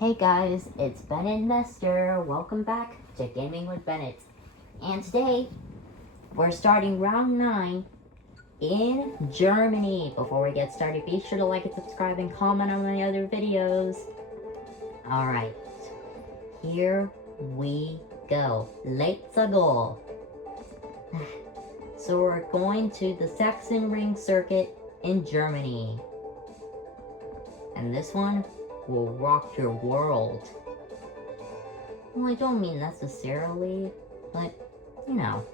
Hey guys, it's Bennett Nestor. Welcome back to Gaming with Bennett. And today, we're starting round 9 in Germany. Before we get started, be sure to like and subscribe and comment on my other videos. Alright, here we go. Let's go. So we're going to the Sachsenring circuit in Germany. And this one will rock your world. Well, I don't mean necessarily, but, you know,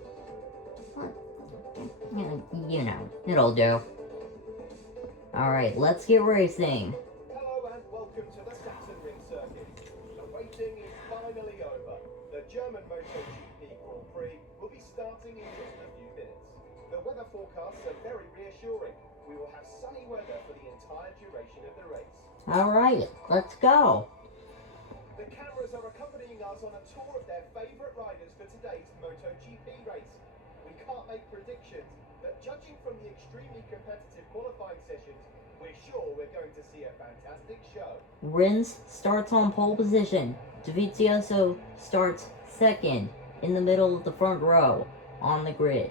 it'll do. Alright, let's get racing. Hello and welcome to the Sachsenring circuit. The waiting is finally over. The German MotoGP Grand Prix will be starting in just a few minutes. The weather forecasts are very reassuring. We will have sunny weather for the entire duration of the race. Alright, let's go. The cameras are accompanying us on a tour of their favourite riders for today's MotoGP race. We can't make predictions, but judging from the extremely competitive qualifying sessions, we're sure we're going to see a fantastic show. Rins starts on pole position. Dovizioso starts second in the middle of the front row on the grid.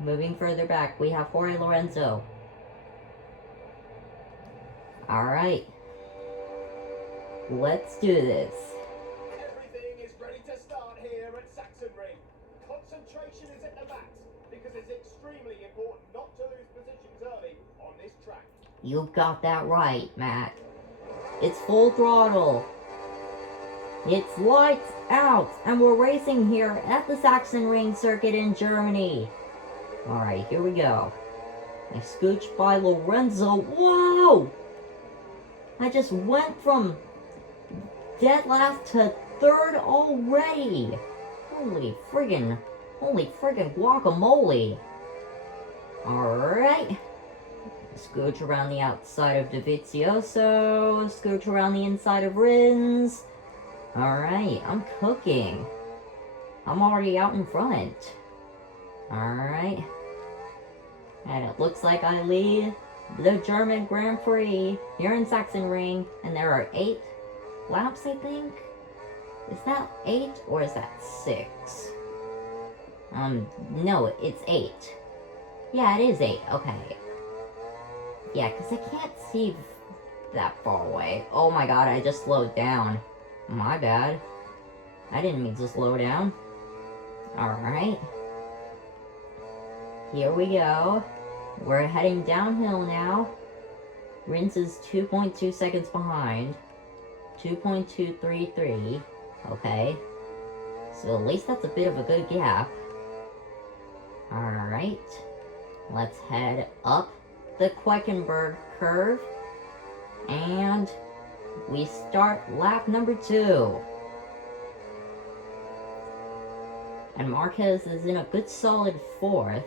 Moving further back, we have Jorge Lorenzo. Alright. Let's do this. Everything is ready to start here at Sachsenring. Concentration is at the max because it's extremely important not to lose positions early on this track. You got that right, Matt. It's full throttle. It's lights out, and we're racing here at the Sachsenring circuit in Germany. Alright, here we go. I scooched by Lorenzo. Whoa! I just went from dead last to third already. Holy friggin' guacamole. Alright. Scooch around the outside of Dovizioso. Scooch around the inside of Rins. Alright, I'm cooking. I'm already out in front. Alright. And it looks like I lead the German Grand Prix here in Sachsenring. And there are 8 laps, I think? Is that 8 or is that 6? No, it's 8. Yeah, it is 8. Okay. Yeah, because I can't see that far away. Oh my god, I just slowed down. My bad. I didn't mean to slow down. Alright. Here we go. We're heading downhill now. Rins is 2.2 seconds behind. 2.233. Okay. So at least that's a bit of a good gap. Alright. Let's head up the Queckenberg curve. And we start lap number 2. And Marquez is in a good solid 4th.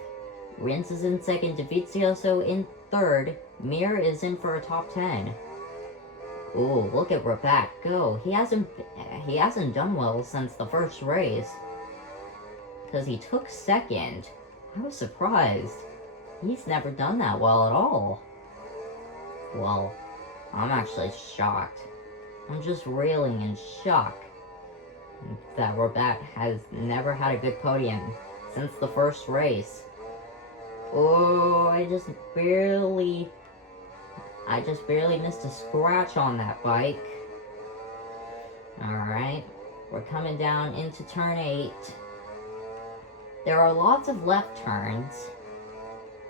Rins is in 2nd, Dovizioso in 3rd. Mir is in for a top 10. Ooh, look at Rabat go. He hasn't done well since the first race. Because he took 2nd. I was surprised. He's never done that well at all. Well, I'm actually shocked. I'm just reeling in shock that Rabat has never had a good podium since the first race. Oh, I just barely missed a scratch on that bike. Alright, we're coming down into turn 8. There are lots of left turns.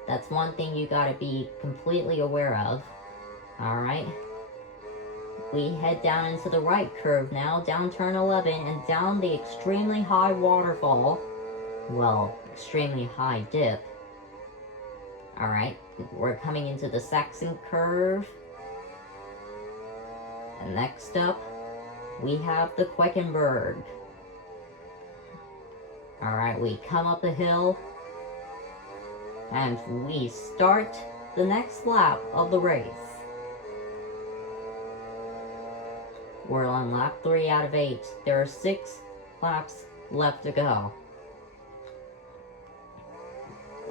That's one thing you gotta be completely aware of. Alright. We head down into the right curve now, down turn 11, and down the extremely high waterfall. Well, extremely high dip. Alright, we're coming into the Saxon curve. And next up, we have the Queckenberg. Alright, we come up the hill. And we start the next lap of the race. We're on lap 3 out of 8. There are 6 laps left to go.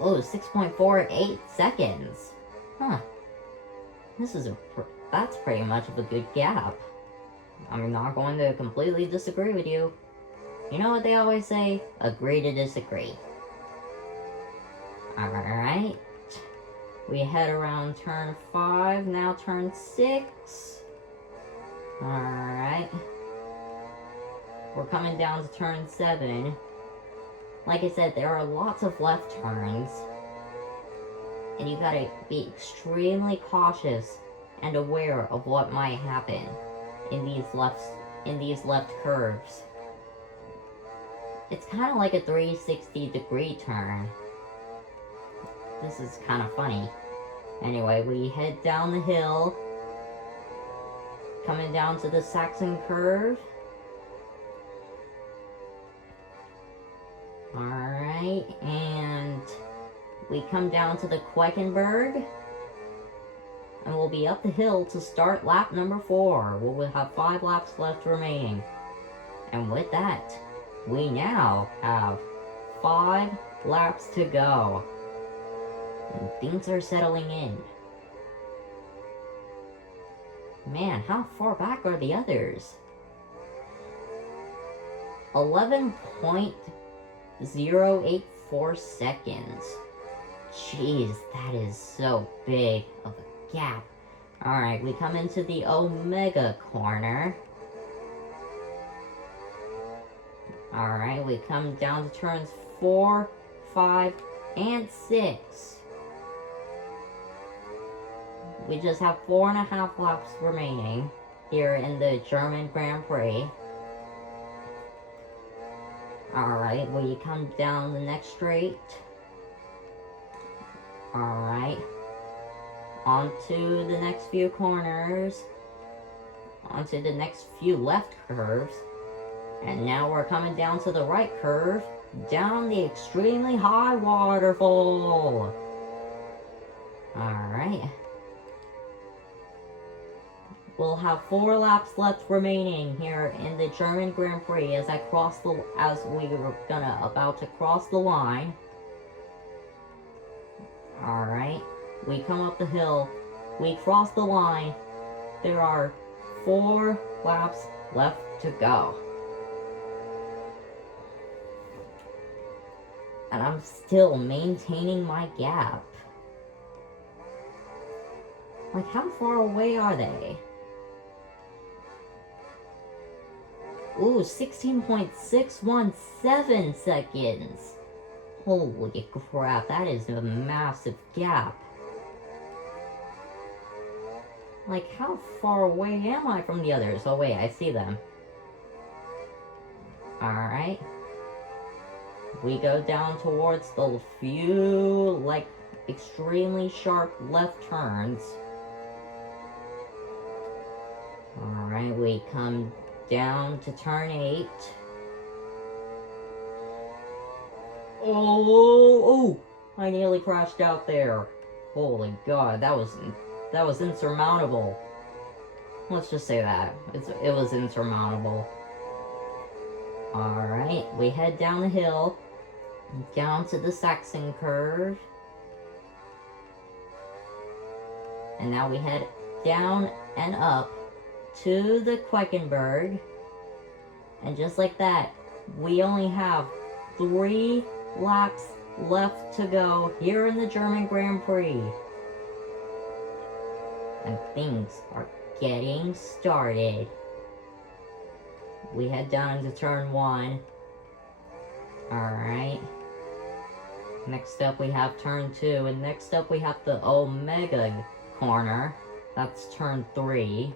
Oh, 6.48 seconds. Huh. That's pretty much of a good gap. I'm not going to completely disagree with you. You know what they always say? Agree to disagree. Alright. We head around turn 5, now turn 6. Alright. We're coming down to turn 7. Like I said, there are lots of left turns. And you gotta be extremely cautious and aware of what might happen in these left curves. It's kind of like a 360-degree turn. This is kind of funny. Anyway, we head down the hill, coming down to the Saxon curve. Alright, and we come down to the Queckenberg, and we'll be up the hill to start lap number 4. We'll have 5 laps left remaining. And with that, we now have 5 laps to go. And things are settling in. Man, how far back are the others? 11.084 seconds. Jeez, that is so big of a gap. Alright, we come into the Omega corner. Alright, we come down to turns 4, 5, and 6. We just have 4.5 laps remaining here in the German Grand Prix. Alright, we come down the next straight. Alright. Onto the next few corners. Onto the next few left curves. And now we're coming down to the right curve. Down the extremely high waterfall. Alright. We'll have 4 laps left remaining here in the German Grand Prix as we were about to cross the line. Alright, we come up the hill, we cross the line, there are 4 laps left to go. And I'm still maintaining my gap. Like, how far away are they? Ooh, 16.617 seconds. Holy crap, that is a massive gap. Like, how far away am I from the others? Oh wait, I see them. Alright. We go down towards the few, like, extremely sharp left turns. Alright, we come down to turn 8. Oh, I nearly crashed out there. Holy god, that was insurmountable. Let's just say that. It was insurmountable. Alright, we head down the hill, down to the Saxon curve. And now we head down and up to the Queckenberg. And just like that, we only have 3 laps left to go here in the German Grand Prix. And things are getting started. We head down to turn 1. Alright. Next up we have turn 2, and next up we have the Omega corner. That's turn 3.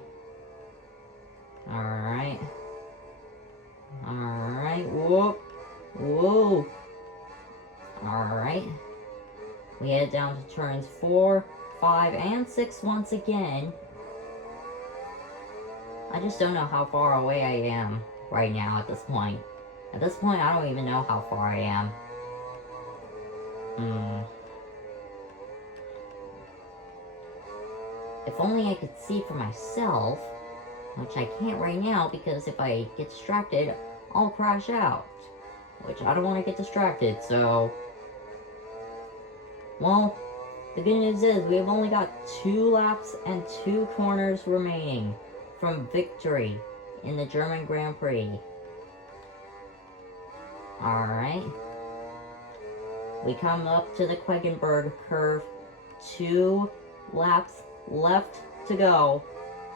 Alright. Alright, whoop. Whoa. Alright. We head down to turns 4, 5, and 6 once again. I just don't know how far away I am right now at this point. At this point, I don't even know how far I am. If only I could see for myself, which I can't right now because if I get distracted, I'll crash out. Which I don't want to get distracted, so... Well, the good news is we've only got 2 laps and 2 corners remaining from victory in the German Grand Prix. Alright. We come up to the Queckenberg curve. 2 laps left to go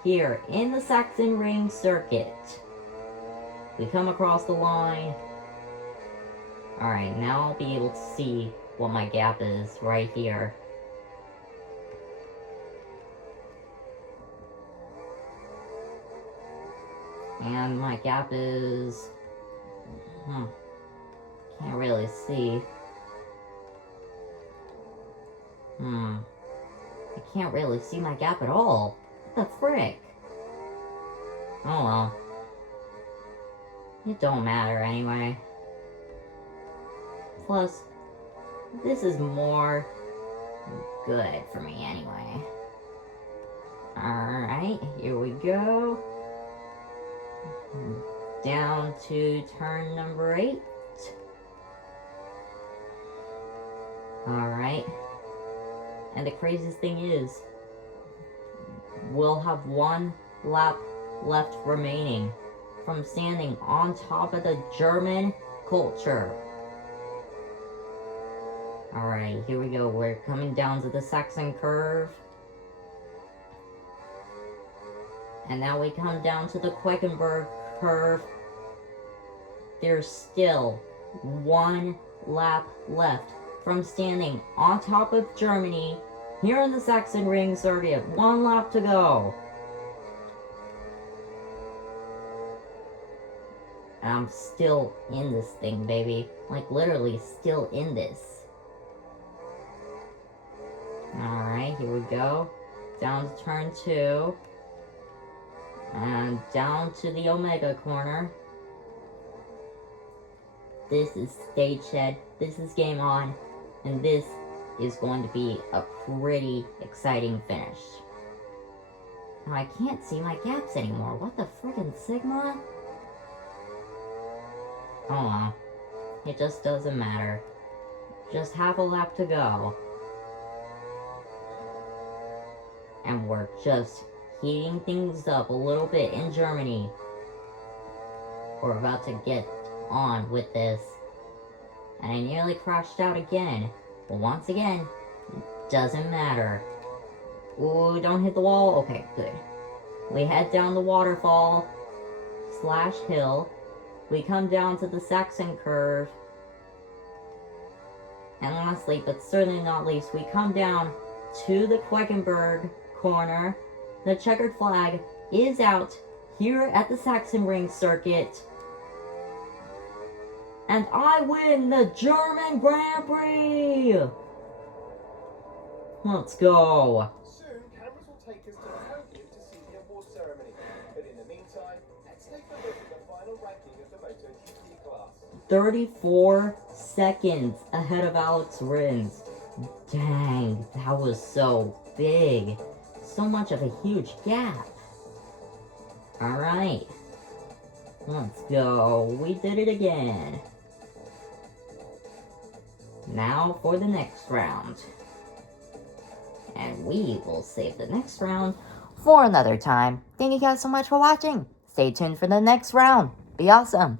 here in the Sachsenring circuit. We come across the line. Alright, now I'll be able to see what my gap is right here. And my gap is... can't really see. I can't really see my gap at all. What the frick? Oh well. It don't matter anyway. Plus, this is more good for me anyway. Alright, here we go. Down to turn number 8. Alright. And the craziest thing is, we'll have 1 lap left remaining from standing on top of the German culture. Alright, here we go. We're coming down to the Saxon curve. And now we come down to the Queckenberg curve. There's still 1 lap left from standing on top of Germany here in the Sachsenring circuit. 1 lap to go. And I'm still in this thing, baby. Like, literally still in this. Alright, here we go. Down to turn 2. And down to the Omega corner. This is stage shed. This is game on. And this is going to be a pretty exciting finish. Now, I can't see my gaps anymore. What the friggin' Sigma? Oh well. It just doesn't matter. Just half a lap to go. And we're just heating things up a little bit in Germany. We're about to get on with this. And I nearly crashed out again. But once again, doesn't matter. Ooh, don't hit the wall. Okay, good. We head down the waterfall / hill. We come down to the Saxon curve. And lastly, but certainly not least, we come down to the Queckenberg corner. The checkered flag is out here at the Sachsenring circuit. And I win the German Grand Prix! Let's go. Soon, cameras will take us to the podium to see the award ceremony. But in the meantime, let's take a look at the final ranking of the MotoGP class. 34 seconds ahead of Alex Rins. Dang, that was so big. So much of a huge gap. Alright. Let's go. We did it again. Now for the next round. And we will save the next round for another time. Thank you guys so much for watching. Stay tuned for the next round. Be awesome.